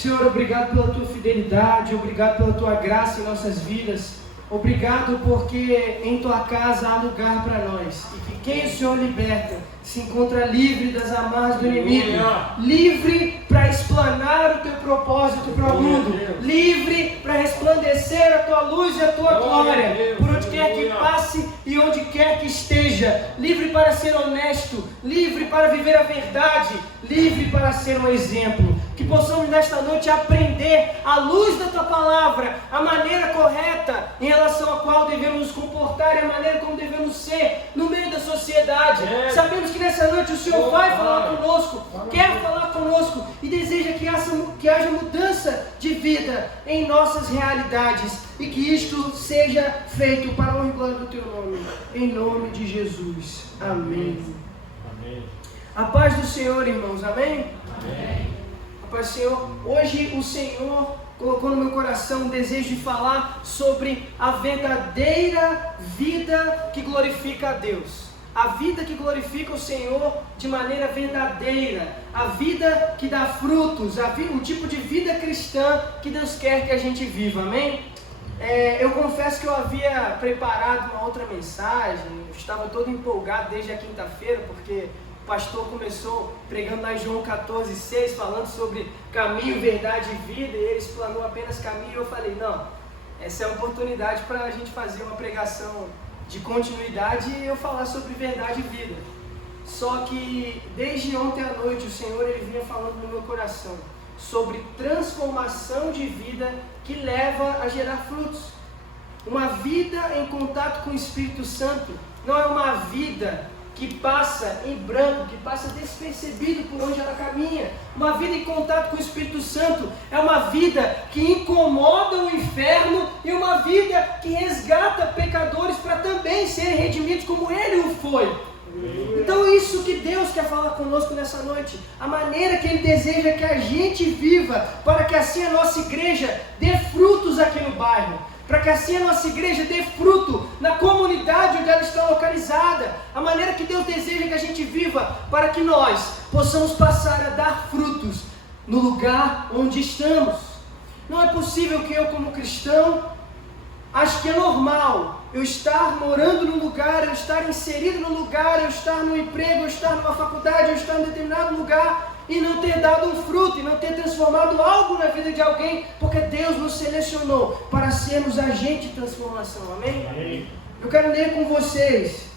Senhor, obrigado pela Tua fidelidade, obrigado pela Tua graça em nossas vidas. Obrigado porque em Tua casa há lugar para nós. E que quem o Senhor liberta se encontra livre das amarras do inimigo. Livre para explanar o Teu propósito para o mundo. Livre para resplandecer a Tua luz e a Tua glória. Por onde quer que passe e onde quer que esteja. Livre para ser honesto. Livre para viver a verdade. Livre para ser um exemplo. Que possamos nesta noite aprender à luz da Tua palavra, a maneira correta em relação a qual devemos nos comportar e a maneira como devemos ser no meio da sociedade. Sabemos que nessa noite o Senhor vai falar conosco, quer falar conosco e deseja que haja mudança de vida em nossas realidades e que isto seja feito para a honra e glória do Teu nome, em nome de Jesus. Amém. Amém. A paz do Senhor, irmãos. Amém? Amém. Pai, Senhor, hoje o Senhor colocou no meu coração um desejo de falar sobre a verdadeira vida que glorifica a Deus. A vida que glorifica o Senhor de maneira verdadeira. A vida que dá frutos, o tipo de vida cristã que Deus quer que a gente viva. Amém? Eu confesso que eu havia preparado uma outra mensagem. Eu estava todo empolgado desde a quinta-feira, porque o pastor começou pregando lá em João 14,6, falando sobre caminho, verdade e vida, e ele explanou apenas caminho, e eu falei, não, essa é a oportunidade para a gente fazer uma pregação de continuidade e eu falar sobre verdade e vida. Só que desde ontem à noite o Senhor ele vinha falando no meu coração sobre transformação de vida que leva a gerar frutos. Uma vida em contato com o Espírito Santo não é uma vida que passa em branco, que passa despercebido por onde ela caminha. Uma vida em contato com o Espírito Santo é uma vida que incomoda o inferno e uma vida que resgata pecadores para também serem redimidos como Ele o foi. Então isso que Deus quer falar conosco nessa noite, a maneira que Ele deseja que a gente viva, para que assim a nossa igreja dê frutos aqui no bairro, para que assim a nossa igreja dê fruto na comunidade onde ela está localizada, a maneira que Deus deseja que a gente viva, para que nós possamos passar a dar frutos no lugar onde estamos. Não é possível que eu como cristão acho que é normal eu estar morando num lugar, eu estar inserido num lugar, eu estar num emprego, eu estar numa faculdade, eu estar em determinado lugar e não ter dado um fruto, e não ter transformado algo na vida de alguém, porque Deus nos selecionou para sermos agente de transformação, amém? Amém. Eu quero ler com vocês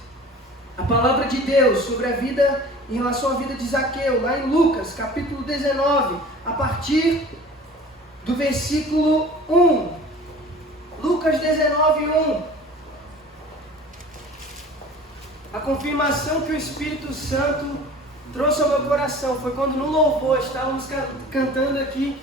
a palavra de Deus sobre a vida, em relação à vida de Zaqueu, lá em Lucas, capítulo 19, a partir do versículo 1. Lucas 19, 1. A confirmação que o Espírito Santo trouxe ao meu coração foi quando no louvor estávamos cantando aqui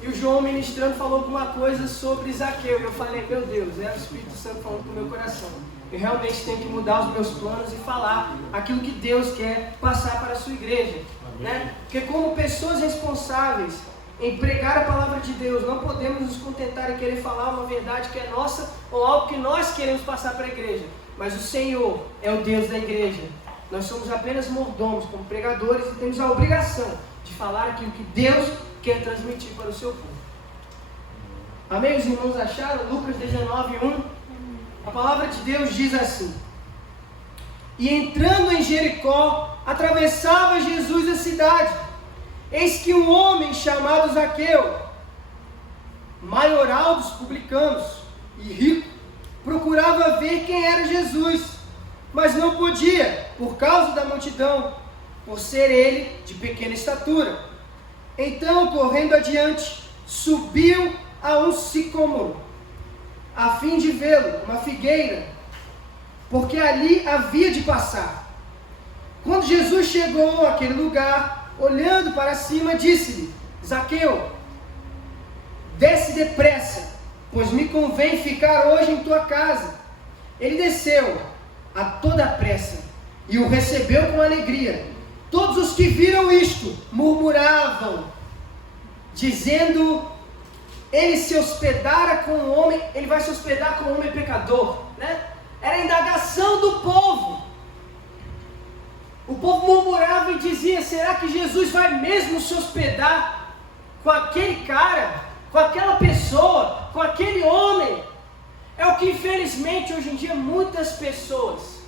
e o João ministrando falou alguma coisa sobre Zaqueu. E eu falei, meu Deus, é o Espírito Santo falando com o meu coração. Eu realmente tenho que mudar os meus planos e falar aquilo que Deus quer passar para a sua igreja. Né? Porque como pessoas responsáveis em pregar a palavra de Deus, não podemos nos contentar em querer falar uma verdade que é nossa ou algo que nós queremos passar para a igreja. Mas o Senhor é o Deus da igreja. Nós somos apenas mordomos, como pregadores, e temos a obrigação de falar aquilo que Deus quer transmitir para o seu povo. Amém? Os irmãos acharam? Lucas 19, 1. A palavra de Deus diz assim: E entrando em Jericó, atravessava Jesus a cidade. Eis que um homem chamado Zaqueu, maioral dos publicanos e rico, procurava ver quem era Jesus, mas não podia, por causa da multidão, por ser ele de pequena estatura. Então, correndo adiante, subiu a um sicômoro, a fim de vê-lo, uma figueira, porque ali havia de passar. Quando Jesus chegou àquele lugar, olhando para cima, disse-lhe: Zaqueu, desce depressa, pois me convém ficar hoje em tua casa. Ele desceu a toda pressa e o recebeu com alegria. Todos os que viram isto murmuravam, dizendo: ele se hospedara com um homem, ele vai se hospedar com um homem pecador, né? Era a indagação do povo. O povo murmurava e dizia: será que Jesus vai mesmo se hospedar com aquele cara, com aquela pessoa, com aquele homem. É o que infelizmente hoje em dia muitas pessoas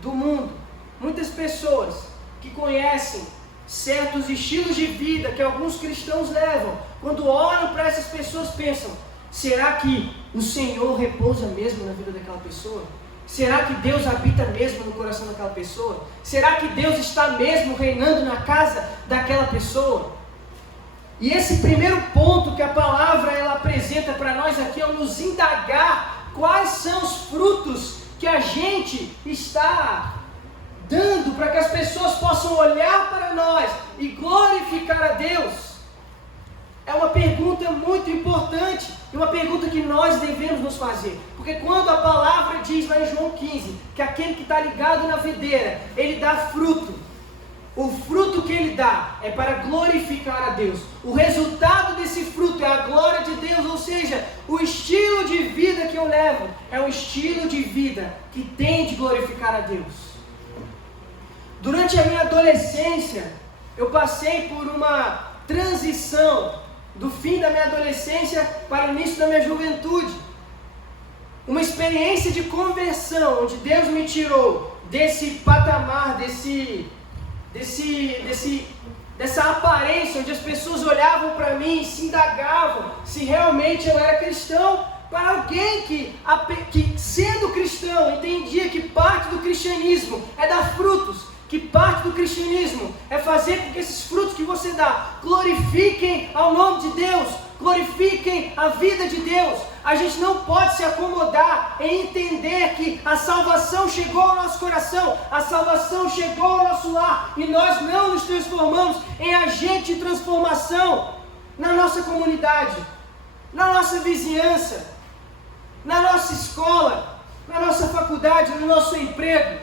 do mundo, muitas pessoas que conhecem certos estilos de vida que alguns cristãos levam, quando olham para essas pessoas pensam: será que o Senhor repousa mesmo na vida daquela pessoa? Será que Deus habita mesmo no coração daquela pessoa? Será que Deus está mesmo reinando na casa daquela pessoa? E esse primeiro ponto que a palavra ela apresenta para nós aqui é nos indagar quais são os frutos que a gente está dando para que as pessoas possam olhar para nós e glorificar a Deus. É uma pergunta muito importante e uma pergunta que nós devemos nos fazer. Porque quando a palavra diz lá em João 15 que aquele que está ligado na videira, ele dá fruto. O fruto que ele dá é para glorificar a Deus. O resultado desse fruto é a glória de Deus, ou seja, o estilo de vida que eu levo é um estilo de vida que tem de glorificar a Deus. Durante a minha adolescência, eu passei por uma transição do fim da minha adolescência para o início da minha juventude. Uma experiência de conversão, onde Deus me tirou desse patamar, dessa aparência, onde as pessoas olhavam para mim e se indagavam se realmente eu era cristão, para alguém que sendo cristão, entendia que parte do cristianismo é dar frutos, que parte do cristianismo é fazer com que esses frutos que você dá glorifiquem ao nome de Deus, glorifiquem a vida de Deus. A gente não pode se acomodar em entender que a salvação chegou ao nosso coração, a salvação chegou ao nosso lar e nós não nos transformamos em agente de transformação na nossa comunidade, na nossa vizinhança, na nossa escola, na nossa faculdade, no nosso emprego.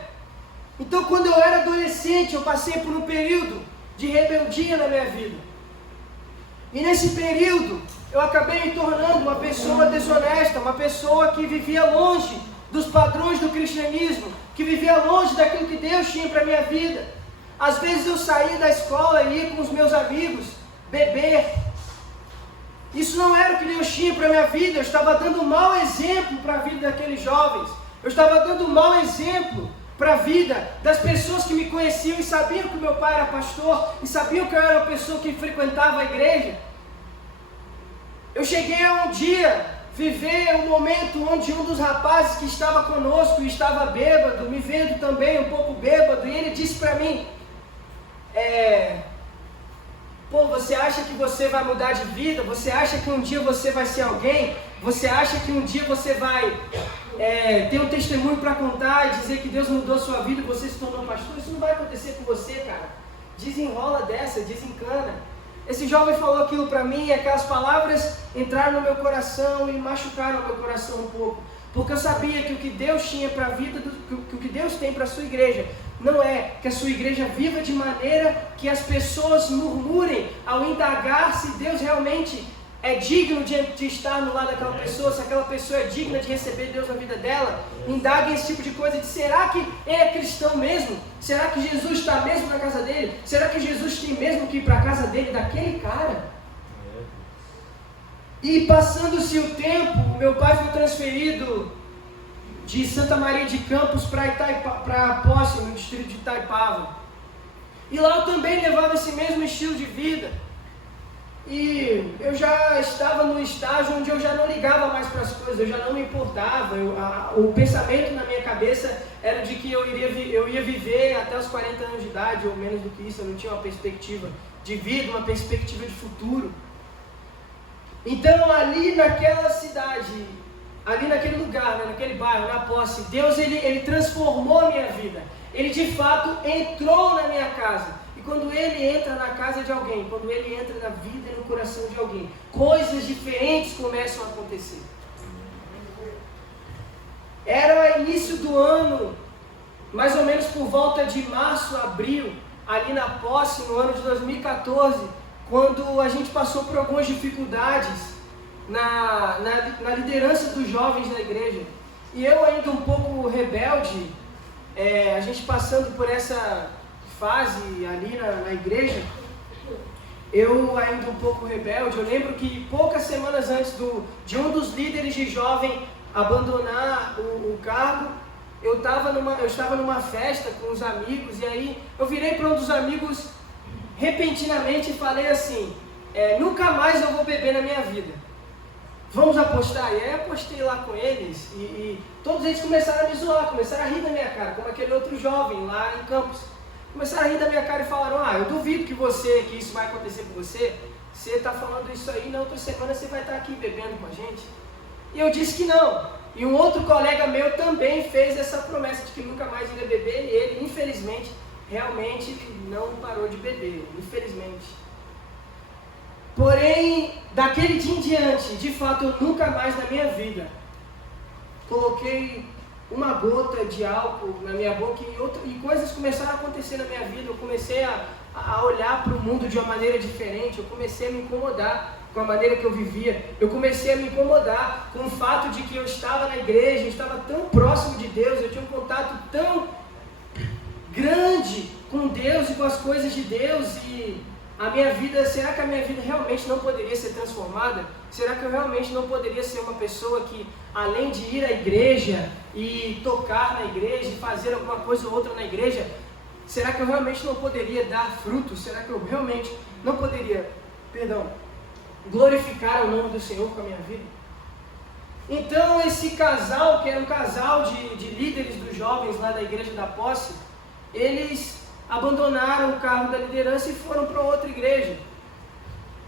Então, quando eu era adolescente, eu passei por um período de rebeldia na minha vida. E nesse período, eu acabei me tornando uma pessoa desonesta, uma pessoa que vivia longe dos padrões do cristianismo, que vivia longe daquilo que Deus tinha para a minha vida. Às vezes eu saía da escola e ia com os meus amigos beber. Isso não era o que Deus tinha para a minha vida. Eu estava dando um mau exemplo para a vida daqueles jovens. Eu estava dando um mau exemplo para a vida das pessoas que me conheciam e sabiam que meu pai era pastor e sabiam que eu era uma pessoa que frequentava a igreja. Eu cheguei a um dia viver um momento onde um dos rapazes que estava conosco estava bêbado, me vendo também um pouco bêbado, e ele disse para mim: você acha que você vai mudar de vida? Você acha que um dia você vai ser alguém? Você acha que um dia você vai ter um testemunho para contar e dizer que Deus mudou a sua vida e você se tornou pastor? Isso não vai acontecer com você, cara. Desenrola dessa, desencana. Esse jovem falou aquilo para mim e aquelas palavras entraram no meu coração e machucaram o meu coração um pouco. Porque eu sabia que o que Deus tinha para a vida, que o que Deus tem para a sua igreja, não é que a sua igreja viva de maneira que as pessoas murmurem ao indagar se Deus realmente é digno de estar no lado daquela pessoa, se aquela pessoa é digna de receber Deus na vida dela. Indaguem esse tipo de coisa de: será que ele é cristão mesmo? Será que Jesus está mesmo na casa dele? Será que Jesus tem mesmo que ir para a casa dele daquele cara? E passando-se o tempo, meu pai foi transferido de Santa Maria de Campos para Posse, no distrito de Itaipava. E lá eu também levava esse mesmo estilo de vida. E eu já estava no estágio onde eu já não ligava mais para as coisas, eu já não me importava. O pensamento na minha cabeça era de que eu ia viver até os 40 anos de idade, ou menos do que isso. Eu não tinha uma perspectiva de vida, uma perspectiva de futuro. Então ali naquela cidade, ali naquele lugar, naquele bairro, na Posse, Deus ele transformou a minha vida. Ele de fato entrou na minha casa. E quando ele entra na casa de alguém, quando ele entra na vida e no coração de alguém, coisas diferentes começam a acontecer. Era início do ano, mais ou menos por volta de março, abril, ali na Posse, no ano de 2014, quando a gente passou por algumas dificuldades na liderança dos jovens da igreja. E eu ainda um pouco rebelde, a gente passando por essa fase ali na igreja, eu ainda um pouco rebelde, eu lembro que poucas semanas antes de um dos líderes de jovem abandonar o cargo, eu estava numa festa com os amigos, e aí eu virei para um dos amigos repentinamente e falei assim, nunca mais eu vou beber na minha vida. Vamos apostar? E aí apostei lá com eles, e todos eles começaram a me zoar, começaram a rir da minha cara, como aquele outro jovem lá em Campos. Começaram a rir da minha cara e falaram, eu duvido que isso vai acontecer com você. Você está falando isso aí, na outra semana você vai estar aqui bebendo com a gente. E eu disse que não. E um outro colega meu também fez essa promessa de que nunca mais iria beber, e ele, infelizmente, realmente não parou de beber, infelizmente. Porém, daquele dia em diante, de fato, eu nunca mais na minha vida coloquei uma gota de álcool na minha boca, e coisas começaram a acontecer na minha vida. Eu comecei a olhar para o mundo de uma maneira diferente, eu comecei a me incomodar com a maneira que eu vivia, eu comecei a me incomodar com o fato de que eu estava na igreja, eu estava tão próximo de Deus, eu tinha um contato tão grande com Deus e com as coisas de Deus, e a minha vida, será que a minha vida realmente não poderia ser transformada? Será que eu realmente não poderia ser uma pessoa que, além de ir à igreja e tocar na igreja e fazer alguma coisa ou outra na igreja, será que eu realmente não poderia dar frutos? Será que eu realmente não poderia, glorificar o nome do Senhor com a minha vida? Então esse casal, que era um casal de líderes dos jovens lá da igreja da Posse, eles abandonaram o cargo da liderança e foram para outra igreja.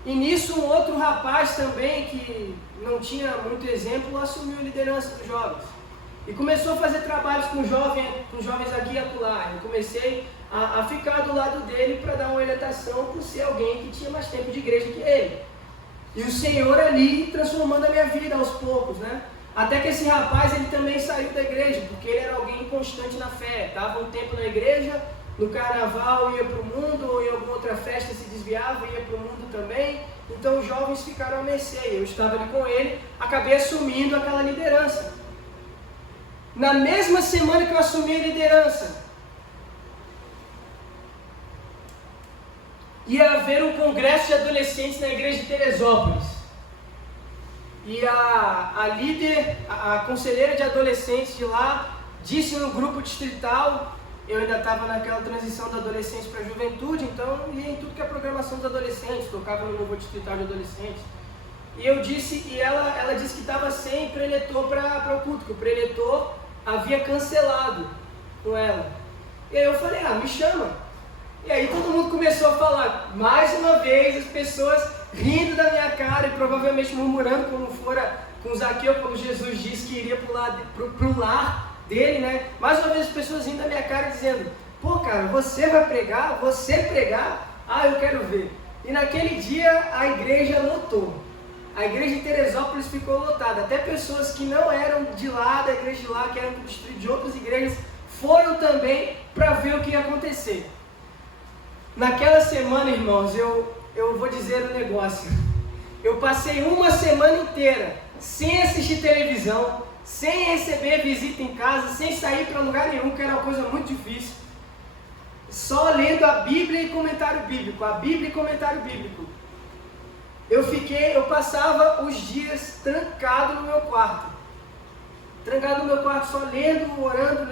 E nisso um outro rapaz também, que não tinha muito exemplo, assumiu a liderança dos jovens. E começou a fazer trabalhos com jovens aqui e acolá. Eu comecei a ficar do lado dele para dar uma orientação, por ser alguém que tinha mais tempo de igreja que ele. E o Senhor ali transformando a minha vida aos poucos, né? Até que esse rapaz, ele também saiu da igreja, porque ele era alguém constante na fé. Estava um tempo na igreja, no carnaval ia para o mundo, ou em alguma outra festa se desviava, ia para o mundo também. Então os jovens ficaram à mercê. Eu estava ali com ele, acabei assumindo aquela liderança. Na mesma semana que eu assumi a liderança, ia haver um congresso de adolescentes na igreja de Teresópolis. E a líder, a conselheira de adolescentes de lá, disse no grupo distrital, eu ainda estava naquela transição da adolescência para a juventude, então ia em tudo que é programação dos adolescentes, tocava no grupo distrital de adolescentes. E eu disse, e ela disse que estava sem preletor para o culto, que o preletor havia cancelado com ela. E aí eu falei, me chama. E aí todo mundo começou a falar, mais uma vez, as pessoas rindo da minha cara e provavelmente murmurando como fora com Zaqueu, como Jesus disse que iria pro lar dele, né? Mais uma vez as pessoas rindo da minha cara dizendo, cara, você vai pregar? Você pregar? Eu quero ver. E naquele dia a igreja lotou. A igreja de Teresópolis ficou lotada. Até pessoas que não eram de lá, da igreja de lá, que eram de outras igrejas, foram também para ver o que ia acontecer. Naquela semana, irmãos, eu vou dizer um negócio. Eu passei uma semana inteira sem assistir televisão, sem receber visita em casa, sem sair para lugar nenhum, que era uma coisa muito difícil. Só lendo a Bíblia e comentário bíblico, a Bíblia e comentário bíblico. Eu passava os dias trancado no meu quarto. Trancado no meu quarto, só lendo, orando,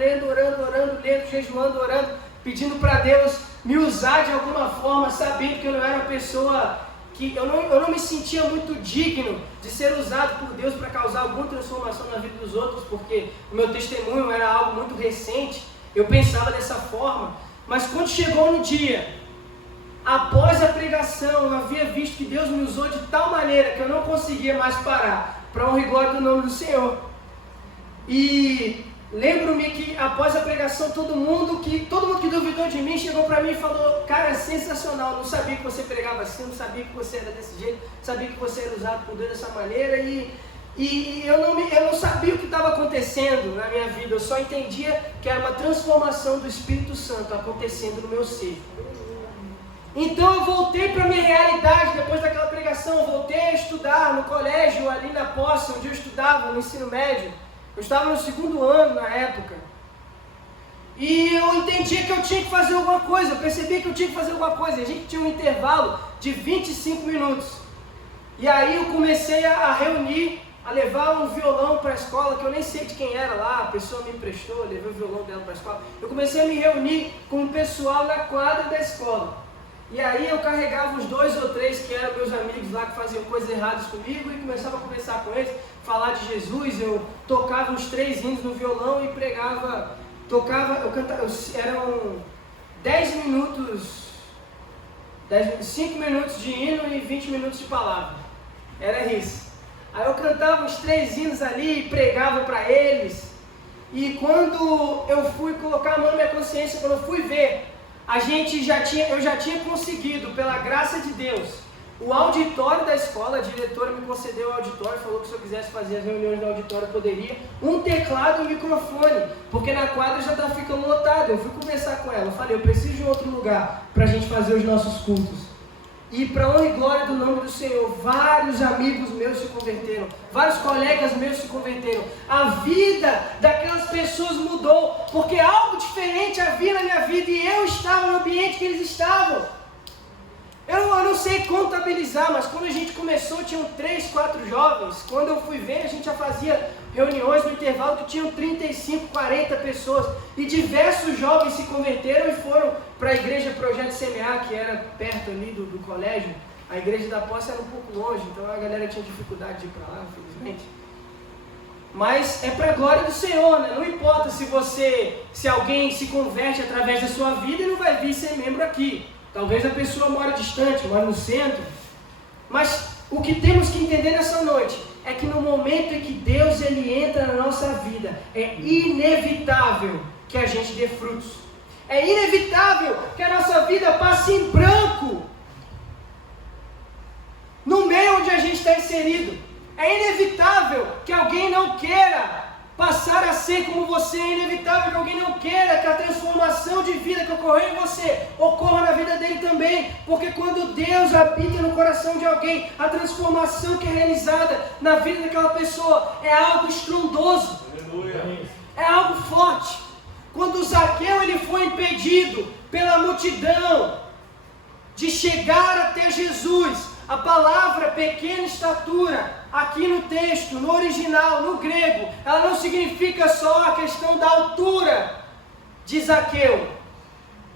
jejuando, orando, pedindo para Deus me usar de alguma forma, sabendo que eu não era uma pessoa que eu não me sentia muito digno de ser usado por Deus para causar alguma transformação na vida dos outros, porque o meu testemunho era algo muito recente. Eu pensava dessa forma, mas quando chegou no dia, após a pregação, eu havia visto que Deus me usou de tal maneira que eu não conseguia mais parar, para honra e glória do nome do Senhor. E lembro-me que após a pregação, todo mundo que duvidou de mim chegou para mim e falou, cara, é sensacional, não sabia que você pregava assim, não sabia que você era desse jeito, sabia que você era usado por Deus dessa maneira, e eu não sabia o que estava acontecendo na minha vida, eu só entendia que era uma transformação do Espírito Santo acontecendo no meu ser. Então eu voltei para a minha realidade, depois daquela pregação, eu voltei a estudar no colégio, ali na Posse, onde eu estudava, no ensino médio. Eu estava no 2º ano na época. E eu entendia que eu tinha que fazer alguma coisa, eu percebi que eu tinha que fazer alguma coisa. A gente tinha um intervalo de 25 minutos. E aí eu comecei a reunir, a levar um violão para a escola, que eu nem sei de quem era lá, a pessoa me emprestou, eu levei o violão dela para a escola. Eu comecei a me reunir com o pessoal na quadra da escola. E aí eu carregava os 2 ou 3 que eram meus amigos lá, que faziam coisas erradas comigo, e começava a conversar com eles, falar de Jesus. Eu tocava uns 3 hinos no violão e pregava, eu cantava, eram 10 minutos, 5 minutos de hino e 20 minutos de palavra. Era isso. Aí eu cantava os 3 hinos ali e pregava para eles. E quando eu fui colocar a mão na minha consciência, quando eu fui ver, eu já tinha conseguido, pela graça de Deus, o auditório da escola. A diretora me concedeu o auditório, falou que se eu quisesse fazer as reuniões no auditório eu poderia, um teclado e um microfone, porque na quadra já está ficando lotado. Eu fui conversar com ela, eu falei, eu preciso de um outro lugar para a gente fazer os nossos cultos. E para honra e glória do nome do Senhor, vários amigos meus se converteram, vários colegas meus se converteram. A vida daquelas pessoas mudou, porque algo diferente havia na minha vida e eu estava no ambiente que eles estavam. Eu não sei contabilizar, mas quando a gente começou tinham 3, 4 jovens. Quando eu fui ver, a gente já fazia reuniões no intervalo que tinham 35, 40 pessoas. E diversos jovens se converteram e foram para a igreja Projeto Semear, que era perto ali do colégio. A igreja da Posse era um pouco longe, então a galera tinha dificuldade de ir para lá, infelizmente. Mas é para a glória do Senhor, né? Não importa se alguém se converte através da sua vida e não vai vir ser membro aqui. Talvez a pessoa mora distante, mora no centro. Mas o que temos que entender nessa noite é que no momento em que Deus ele entra na nossa vida, é inevitável que a gente dê frutos. É inevitável que a nossa vida passe em branco no meio onde a gente está inserido. É inevitável que alguém não queira passar a ser como você. É inevitável que alguém não queira que a transformação de vida que ocorreu em você ocorra na vida dele também, porque quando Deus habita no coração de alguém, a transformação que é realizada na vida daquela pessoa é algo estrondoso. Aleluia. É algo forte. Quando Zaqueu ele foi impedido pela multidão de chegar até Jesus, a palavra pequena estatura, aqui no texto, no original, no grego, ela não significa só a questão da altura de Zaqueu,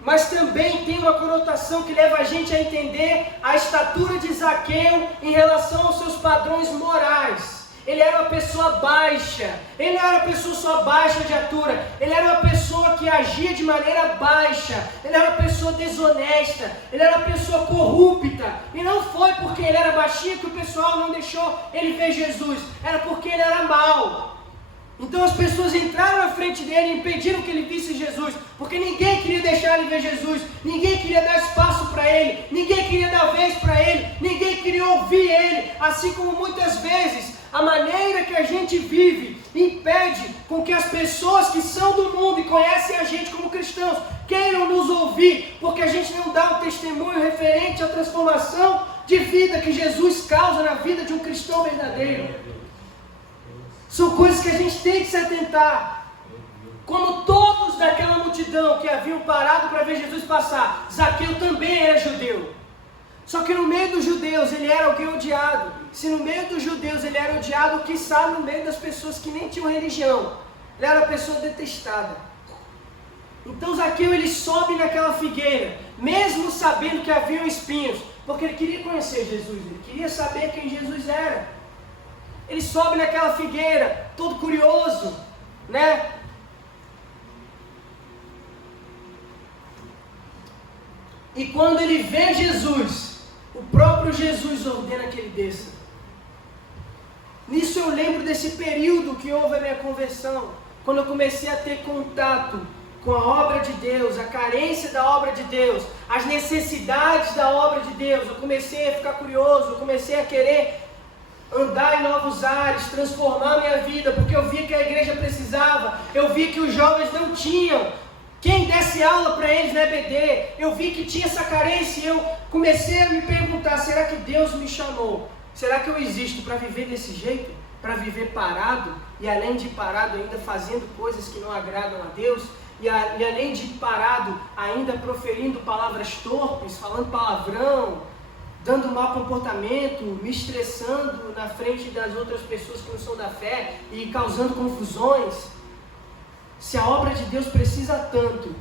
mas também tem uma conotação que leva a gente a entender a estatura de Zaqueu em relação aos seus padrões morais. Ele era uma pessoa baixa, ele não era uma pessoa só baixa de altura, ele era uma pessoa que agia de maneira baixa, ele era uma pessoa desonesta, ele era uma pessoa corrupta, e não foi porque ele era baixinho que o pessoal não deixou ele ver Jesus, era porque ele era mau. Então as pessoas entraram na frente dele e impediram que ele visse Jesus, porque ninguém queria deixar ele ver Jesus, ninguém queria dar espaço para ele, ninguém queria dar vez para ele, ninguém queria ouvir ele, assim como muitas vezes a maneira que a gente vive impede com que as pessoas que são do mundo e conhecem a gente como cristãos queiram nos ouvir, porque a gente não dá um testemunho referente à transformação de vida que Jesus causa na vida de um cristão verdadeiro. São coisas que a gente tem que se atentar. Como todos daquela multidão que haviam parado para ver Jesus passar, Zaqueu também era judeu. Só que no meio dos judeus ele era alguém odiado. Se no meio dos judeus ele era odiado, quiçá no meio das pessoas que nem tinham religião, ele era uma pessoa detestada. Então Zaqueu ele sobe naquela figueira, mesmo sabendo que haviam espinhos, porque ele queria conhecer Jesus, ele queria saber quem Jesus era. Ele sobe naquela figueira, todo curioso, né? E quando ele vê Jesus, o próprio Jesus ordena que ele desça. Nisso eu lembro desse período que houve a minha conversão, quando eu comecei a ter contato com a obra de Deus, a carência da obra de Deus, as necessidades da obra de Deus. Eu comecei a ficar curioso, eu comecei a querer andar em novos ares, transformar minha vida, porque eu via que a igreja precisava, eu vi que os jovens não tinham quem desse aula para eles na EBD, eu vi que tinha essa carência e eu comecei a me perguntar, será que Deus me chamou? Será que eu existo para viver desse jeito? Para viver parado? E além de parado ainda fazendo coisas que não agradam a Deus? E além de parado ainda proferindo palavras torpes, falando palavrão, dando mau comportamento, me estressando na frente das outras pessoas que não são da fé e causando confusões, se a obra de Deus precisa tanto,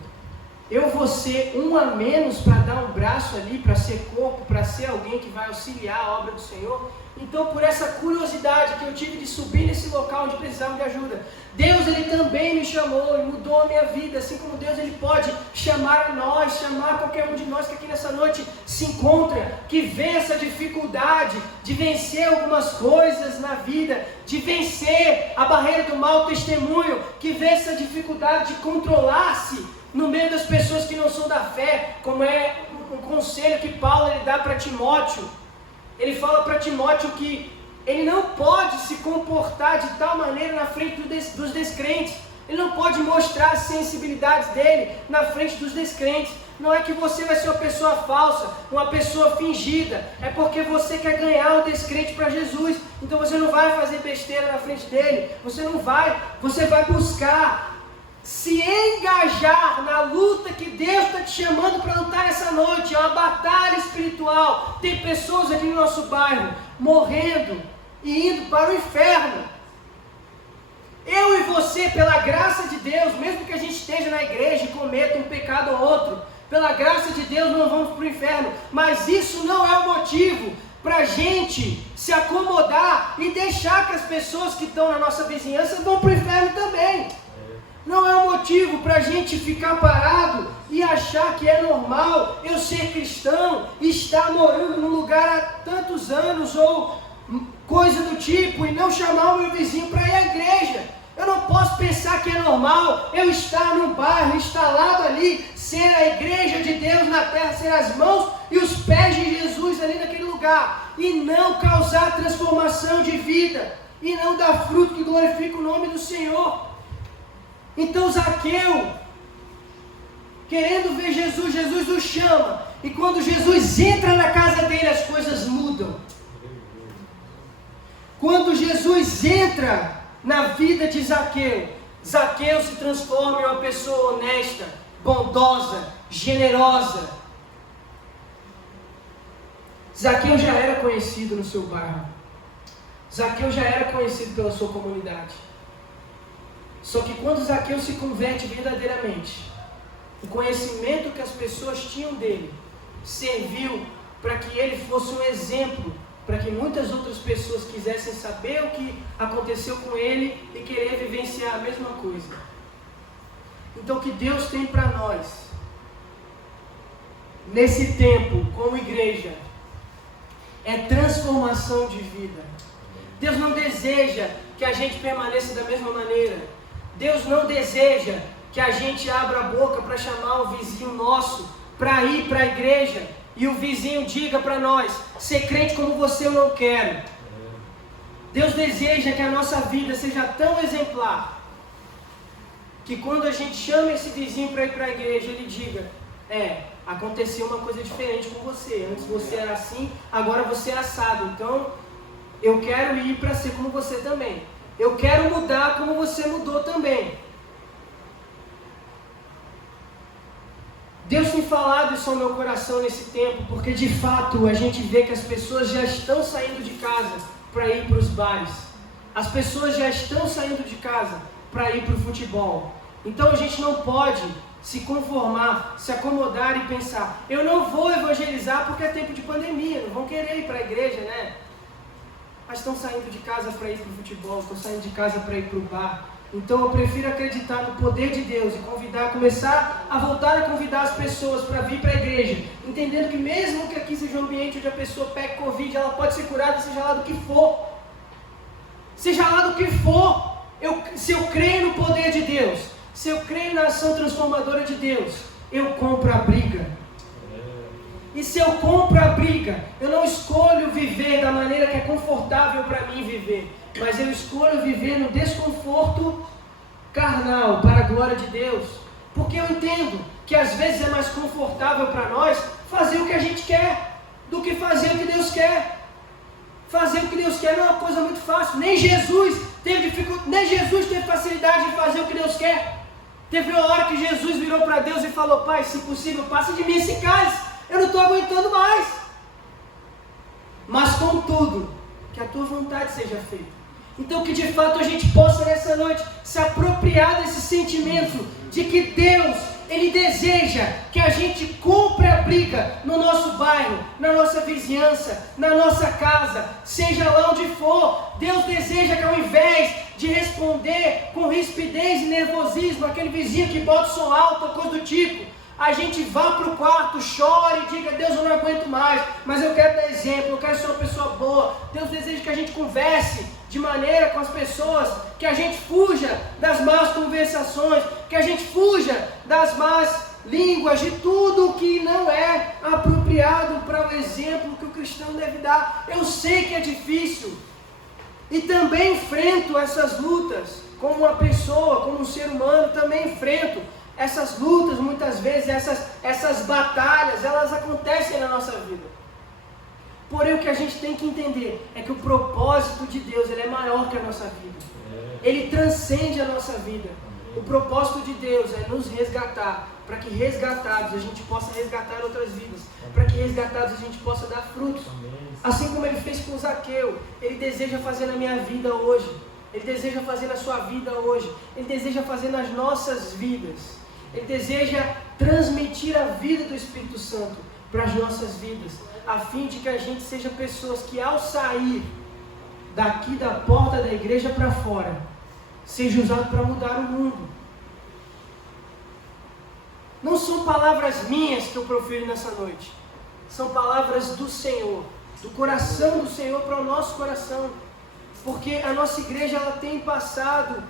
eu vou ser um a menos para dar um braço ali, para ser corpo, para ser alguém que vai auxiliar a obra do Senhor? Então, por essa curiosidade que eu tive de subir nesse local onde precisava de ajuda, Deus, Ele também me chamou e mudou a minha vida, assim como Deus, Ele pode chamar a nós, chamar qualquer um de nós que aqui nessa noite se encontra, que vê essa dificuldade de vencer algumas coisas na vida, de vencer a barreira do mau testemunho, que vê essa dificuldade de controlar-se no meio das pessoas que não são da fé, como é um conselho que Paulo ele dá para Timóteo. Ele fala para Timóteo que ele não pode se comportar de tal maneira na frente dos descrentes. Ele não pode mostrar as sensibilidades dele na frente dos descrentes. Não é que você vai ser uma pessoa falsa, uma pessoa fingida. É porque você quer ganhar o descrente para Jesus. Então você não vai fazer besteira na frente dele. Você não vai. Você vai buscar se engajar na luta que Deus está te chamando para lutar essa noite. É uma batalha espiritual. Tem pessoas aqui no nosso bairro morrendo e indo para o inferno. Eu e você, pela graça de Deus, mesmo que a gente esteja na igreja e cometa um pecado ou outro, pela graça de Deus não vamos para o inferno. Mas isso não é o motivo para a gente se acomodar e deixar que as pessoas que estão na nossa vizinhança vão para o inferno também. Não é um motivo para a gente ficar parado e achar que é normal eu ser cristão e estar morando num lugar há tantos anos ou coisa do tipo e não chamar o meu vizinho para ir à igreja. Eu não posso pensar que é normal eu estar num bairro instalado ali, ser a igreja de Deus na terra, ser as mãos e os pés de Jesus ali naquele lugar e não causar transformação de vida e não dar fruto que glorifica o nome do Senhor. Então Zaqueu, querendo ver Jesus, Jesus o chama. E quando Jesus entra na casa dele, as coisas mudam. Quando Jesus entra na vida de Zaqueu, Zaqueu se transforma em uma pessoa honesta, bondosa, generosa. Zaqueu já era conhecido no seu bairro. Zaqueu já era conhecido pela sua comunidade. Só que quando Zaqueu se converte verdadeiramente, o conhecimento que as pessoas tinham dele serviu para que ele fosse um exemplo, para que muitas outras pessoas quisessem saber o que aconteceu com ele e querer vivenciar a mesma coisa. Então o que Deus tem para nós, nesse tempo, como igreja, é transformação de vida. Deus não deseja que a gente permaneça da mesma maneira. Deus não deseja que a gente abra a boca para chamar o vizinho nosso para ir para a igreja e o vizinho diga para nós: ser crente como você eu não quero. Deus deseja que a nossa vida seja tão exemplar que quando a gente chama esse vizinho para ir para a igreja, ele diga: aconteceu uma coisa diferente com você. Antes você era assim, agora você é assado. Então eu quero ir para ser como você também. Eu quero mudar como você mudou também. Deus tem falado isso ao meu coração nesse tempo, porque de fato a gente vê que as pessoas já estão saindo de casa para ir para os bares. As pessoas já estão saindo de casa para ir para o futebol. Então a gente não pode se conformar, se acomodar e pensar: eu não vou evangelizar porque é tempo de pandemia, não vão querer ir para a igreja, né? Mas estão saindo de casa para ir para o futebol, estão saindo de casa para ir para o bar. Então eu prefiro acreditar no poder de Deus e começar a voltar a convidar as pessoas para vir para a igreja, entendendo que mesmo que aqui seja um ambiente onde a pessoa pegue Covid, ela pode ser curada, seja lá do que for. Seja lá do que for, se eu creio no poder de Deus, se eu creio na ação transformadora de Deus, eu compro a briga. E se eu compro a briga, eu não escolho viver da maneira que é confortável para mim viver, mas eu escolho viver no desconforto carnal, para a glória de Deus. Porque eu entendo que às vezes é mais confortável para nós fazer o que a gente quer, do que fazer o que Deus quer. Fazer o que Deus quer não é uma coisa muito fácil. Nem Jesus teve facilidade de fazer o que Deus quer. Teve uma hora que Jesus virou para Deus e falou: Pai, se possível, passa de mim esse cálice. Eu não estou aguentando mais. mas contudo, que a tua vontade seja feita. Então que de fato a gente possa nessa noite se apropriar desse sentimento de que Deus, Ele deseja que a gente cumpra a briga no nosso bairro, na nossa vizinhança, na nossa casa, seja lá onde for. Deus deseja que ao invés de responder com rispidez e nervosismo, aquele vizinho que bota o som alto ou coisa do tipo, a gente vá para o quarto, chore e diga: Deus, eu não aguento mais, mas eu quero dar exemplo, eu quero ser uma pessoa boa. Deus deseja que a gente converse de maneira com as pessoas, que a gente fuja das más conversações, que a gente fuja das más línguas, de tudo que não é apropriado para o exemplo que o cristão deve dar. Eu sei que é difícil e também enfrento essas lutas como uma pessoa, como um ser humano, também enfrento essas lutas, muitas vezes, essas batalhas, elas acontecem na nossa vida. Porém, o que a gente tem que entender é que o propósito de Deus, ele é maior que a nossa vida. Ele transcende a nossa vida. O propósito de Deus é nos resgatar, para que resgatados a gente possa resgatar outras vidas, para que resgatados a gente possa dar frutos. Assim como Ele fez com Zaqueu, Ele deseja fazer na minha vida hoje. Ele deseja fazer na sua vida hoje. Ele deseja fazer nas nossas vidas. Ele deseja transmitir a vida do Espírito Santo para as nossas vidas, a fim de que a gente seja pessoas que, ao sair daqui da porta da igreja para fora, seja usado para mudar o mundo. Não são palavras minhas que eu profiro nessa noite, são palavras do Senhor, do coração do Senhor para o nosso coração, porque a nossa igreja, ela tem passado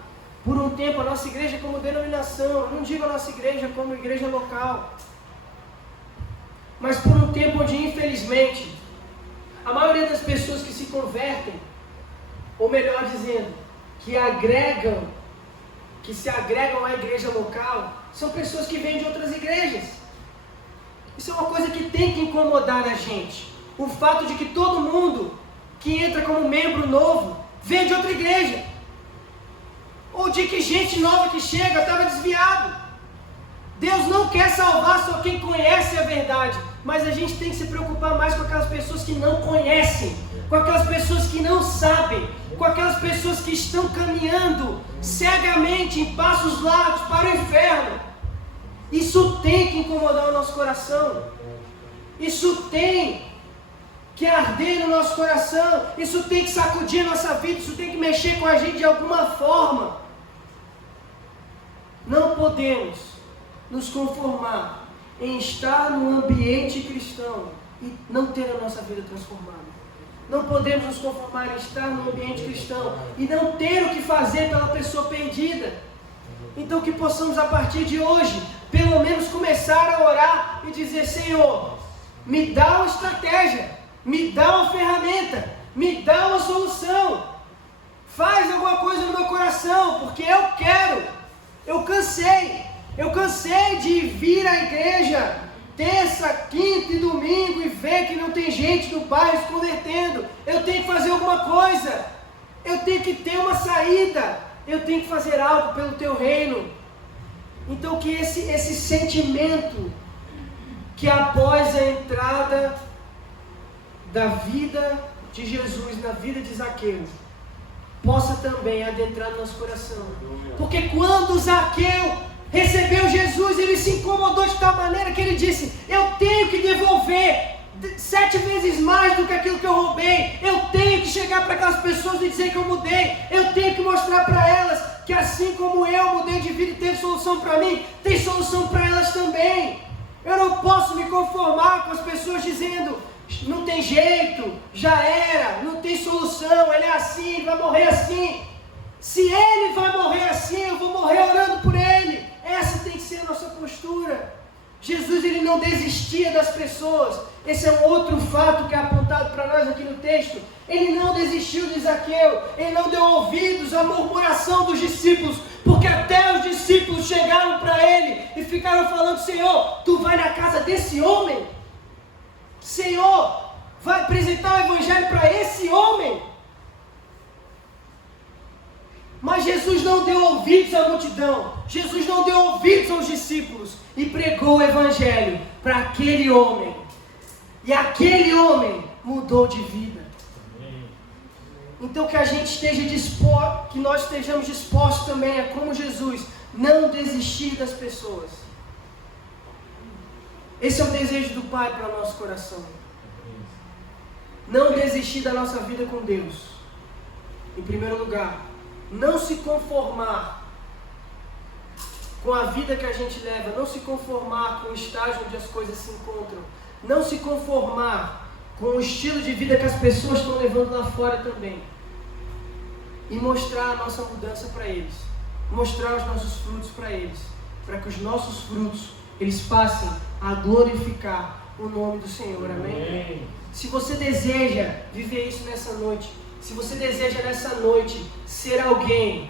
por um tempo, a nossa igreja como denominação, eu não digo a nossa igreja como igreja local, mas por um tempo onde, infelizmente, a maioria das pessoas que se convertem, ou melhor dizendo, que se agregam à igreja local, são pessoas que vêm de outras igrejas. Isso é uma coisa que tem que incomodar a gente. O fato de que todo mundo que entra como membro novo vem de outra igreja. Ou de que gente nova que chega estava desviado. Deus não quer salvar só quem conhece a verdade, mas a gente tem que se preocupar mais com aquelas pessoas que não conhecem, com aquelas pessoas que não sabem, com aquelas pessoas que estão caminhando cegamente em passos largos para o inferno. Isso tem que incomodar o nosso coração. Isso tem que arder no nosso coração. Isso tem que sacudir a nossa vida. Isso tem que mexer com a gente de alguma forma. Não podemos nos conformar em estar num ambiente cristão e não ter a nossa vida transformada. Não podemos nos conformar em estar num ambiente cristão e não ter o que fazer pela pessoa perdida. Então que possamos, a partir de hoje, pelo menos começar a orar e dizer: Senhor, me dá uma estratégia, me dá uma ferramenta, me dá uma solução, faz alguma coisa no meu coração, porque eu quero. Eu cansei de vir à igreja terça, quinta e domingo e ver que não tem gente no bairro se convertendo. Eu tenho que fazer alguma coisa, eu tenho que ter uma saída, eu tenho que fazer algo pelo teu reino. Então que esse sentimento que após a entrada da vida de Jesus na vida de Zaqueu possa também adentrar no nosso coração. Porque quando Zaqueu recebeu Jesus, ele se incomodou de tal maneira que ele disse: eu tenho que devolver 7 vezes mais do que aquilo que eu roubei. Eu tenho que chegar para aquelas pessoas e dizer que eu mudei. Eu tenho que mostrar para elas que assim como eu mudei de vida e teve solução para mim, tem solução para elas também. Eu não posso me conformar com as pessoas dizendo: não tem jeito, já era, não tem solução, ele é assim, ele vai morrer assim. Se ele vai morrer assim, eu vou morrer orando por ele. Essa tem que ser a nossa postura. Jesus, ele não desistia das pessoas. Esse é um outro fato que é apontado para nós aqui no texto. Ele não desistiu de Zaqueu, ele não deu ouvidos à murmuração dos discípulos, porque até os discípulos chegaram para ele e ficaram falando: Senhor, tu vai na casa desse homem? Senhor, vai apresentar o evangelho para esse homem? Mas Jesus não deu ouvidos à multidão, Jesus não deu ouvidos aos discípulos e pregou o evangelho para aquele homem. E aquele homem mudou de vida. Então que a gente esteja disposto, que nós estejamos dispostos também a, como Jesus, não desistir das pessoas. Esse é o desejo do Pai para o nosso coração. Não desistir da nossa vida com Deus. Em primeiro lugar, não se conformar com a vida que a gente leva, não se conformar com o estágio onde as coisas se encontram, não se conformar com o estilo de vida que as pessoas estão levando lá fora também, e mostrar a nossa mudança para eles, mostrar os nossos frutos para eles, para que os nossos frutos, eles passem a glorificar o nome do Senhor, amém? Se você deseja viver isso nessa noite, se você deseja nessa noite ser alguém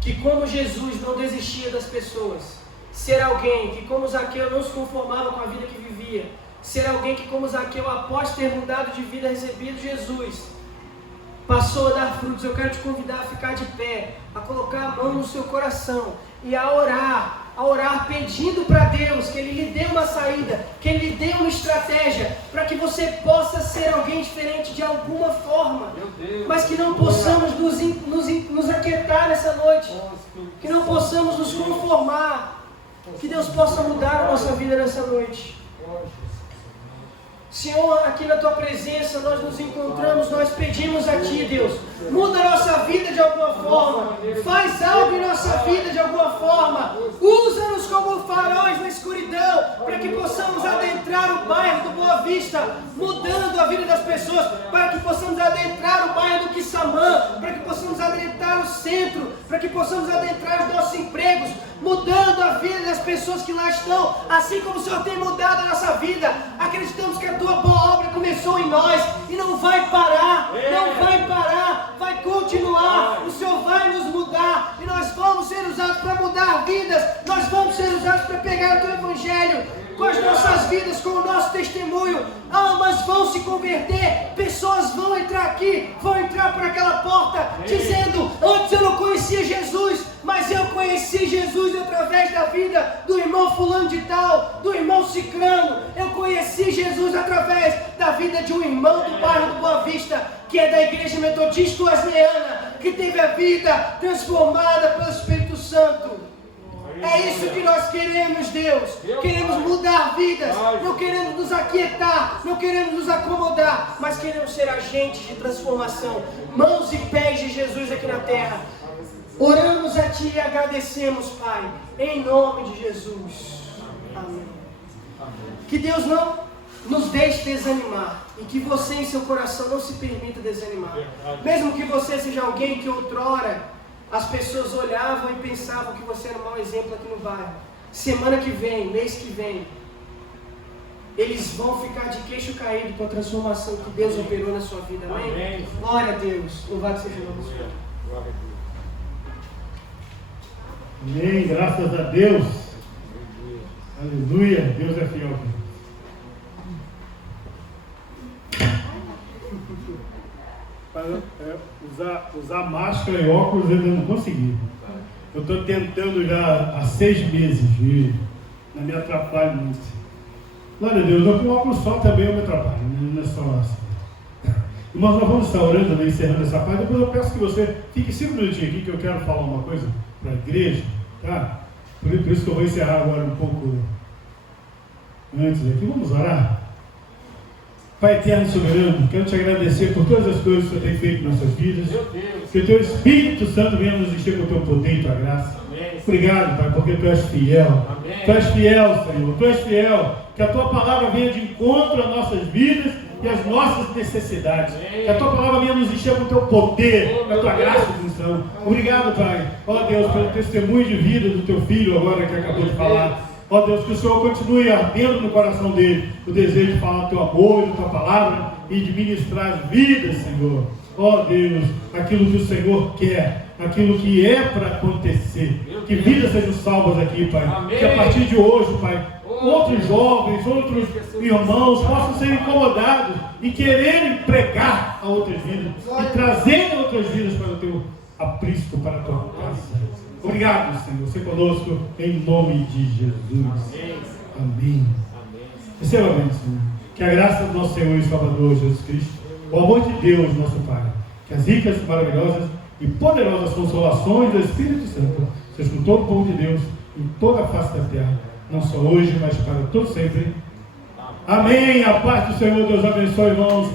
que, como Jesus, não desistia das pessoas, ser alguém que, como Zaqueu, não se conformava com a vida que vivia, ser alguém que, como Zaqueu, após ter mudado de vida, recebido Jesus, passou a dar frutos. Eu quero te convidar a ficar de pé, a colocar a mão no seu coração e a orar pedindo para Deus que Ele lhe dê uma saída, que Ele lhe dê uma estratégia, para que você possa ser alguém diferente de alguma forma, mas que não possamos nos aquietar nessa noite, que não possamos nos conformar, que Deus possa mudar a nossa vida nessa noite. Senhor, aqui na Tua presença nós nos encontramos, nós pedimos a Ti, Deus, muda a nossa vida de alguma forma, faz algo em nossa vida de alguma forma, usa-nos como faróis na escuridão, para que possamos adentrar o bairro do Boa Vista, mudando a vida das pessoas, para que possamos adentrar o bairro do Quissamã, para que possamos adentrar o centro, para que possamos adentrar os nossos empregos, mudando a vida das pessoas que lá estão, assim como o Senhor tem mudado a nossa vida. Acreditamos que a Tua boa obra começou em nós e não vai parar, vai continuar. O Senhor vai nos mudar e nós vamos ser usados para mudar vidas, nós vamos ser usados para pegar o Teu Evangelho com as nossas vidas, com o nosso testemunho. Almas vão se converter, pessoas vão entrar aqui, vão entrar por aquela porta, dizendo: antes eu não conhecia Jesus, mas eu conheci Jesus através da vida do irmão fulano de tal, do irmão cicrano. Eu conheci Jesus através da vida de um irmão do bairro do Boa Vista, que é da Igreja Metodista Wesleyana, que teve a vida transformada pelo Espírito Santo. É isso que nós queremos, Deus. Queremos mudar vidas, não queremos nos aquietar, não queremos nos acomodar, mas queremos ser agentes de transformação, mãos e pés de Jesus aqui na terra. Oramos a Ti e agradecemos, Pai, em nome de Jesus. Amém. Que Deus não nos deixe desanimar e que você em seu coração não se permita desanimar. Mesmo que você seja alguém que outrora as pessoas olhavam e pensavam que você era um mau exemplo aqui no bairro. Semana que vem, mês que vem, eles vão ficar de queixo caído com a transformação que Deus operou na sua vida. Amém? Amém. Glória a Deus. Louvado seja o nome do Senhor. Amém. Graças a Deus. Aleluia. Deus é fiel. Usar máscara e óculos eu ainda não consegui. Eu estou tentando já há 6 meses e não me atrapalha muito. Glória a Deus, eu com óculos só também eu me atrapalho, não é só assim. Irmãos, nós vamos estar orando também, encerrando essa parte. Depois eu peço que você fique 5 minutinhos aqui, que eu quero falar uma coisa para a igreja, tá? Por isso que eu vou encerrar agora um pouco antes aqui. Vamos orar? Pai eterno e soberano, quero te agradecer por todas as coisas que o Senhor tem feito em nossas vidas. Que o Teu Espírito Santo venha nos encher com o Teu poder e Tua graça. Amém. Obrigado, Pai, porque Tu és fiel. Amém. Tu és fiel, Senhor. Tu és fiel. Que a Tua palavra venha de encontro às nossas vidas e às nossas necessidades. Amém. Que a Tua palavra venha nos encher com o Teu poder, com a Tua graça e função. Obrigado, Pai. Ó Deus, pelo testemunho de vida do Teu filho agora que acabou de falar. Ó Deus, que o Senhor continue ardendo no coração dele o desejo de falar do Teu amor e da Tua palavra e de ministrar as vidas, Senhor. Ó Deus, aquilo que o Senhor quer, aquilo que é para acontecer. Que vidas sejam salvas aqui, Pai. Amém. Que a partir de hoje, Pai, outros jovens, outros irmãos possam ser incomodados e quererem pregar a outras vidas e trazerem outras vidas para o Teu aprisco, para a Tua casa. Obrigado, Senhor. Ser conosco em nome de Jesus. Amém. Receba a bênção. Que a graça do nosso Senhor e Salvador Jesus Cristo, o amor de Deus, nosso Pai, que as ricas, maravilhosas e poderosas consolações do Espírito Santo seja com todo o povo de Deus em toda a face da terra, não só hoje, mas para todo sempre. Amém. A paz do Senhor, Deus abençoe, irmãos.